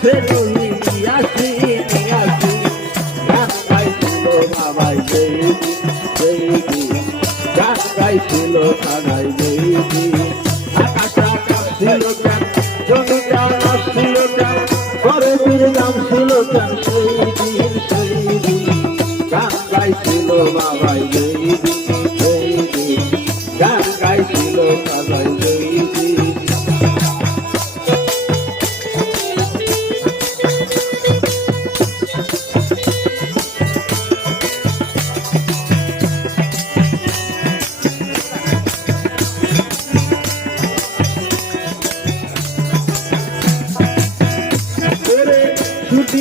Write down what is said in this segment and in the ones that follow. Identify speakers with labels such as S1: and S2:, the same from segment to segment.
S1: শুনা সে নই আসি আসি গান গাইছিল বাবাই দেবী দেবী গান গাইছিল সাগাই দেবী আকাশটা কাঁপছিল কেন কেন ঘরে বীর গান ছিল কেন সেই দিন সেই দিন গান গাইছিল বাবাই গান গাইছিল সবাই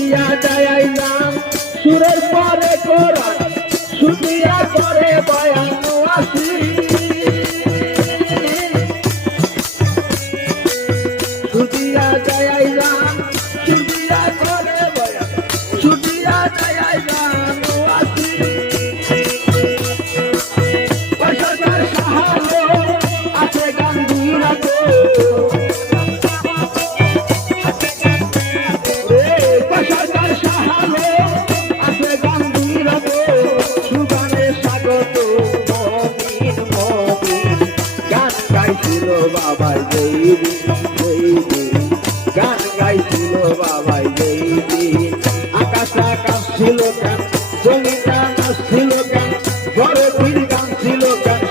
S1: ছুটিয়া যাইলাম সুরের পরে কোরআন শুনিয়া করে বয়ান। গান গাইছিল বাবাই দেবী আকাশ আকাশ ছিল গান জমিটা নাচছিল কেন? ঘরে ফির গান ছিল কেন?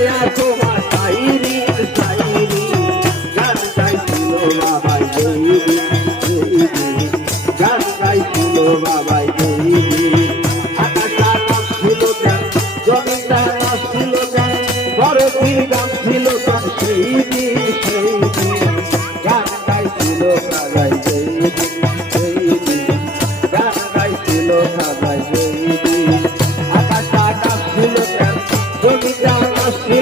S1: গায়া তোমার সাইরি সাইরি গান গাইছিল বাবাই দেবী দেবী, গান গাইছিল বাবাই দেবী। আকাশটা নাচছিল কেন জমিটা নাচছিল বড় পীর গান ছিল কেন, সেই দিন সেই দিন। গান গাইছিল দেবী দেবী।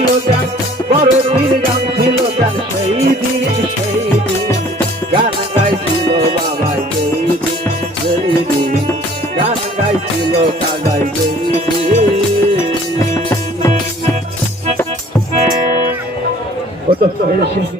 S1: নাচছিল কেন বড় পীর গান ছিল কেন সেই দিন সেই দিন। গান গাইছিল বাবাই দেবী দেবী গান গাইছিল কাগাই দেবী কত শিল্পী।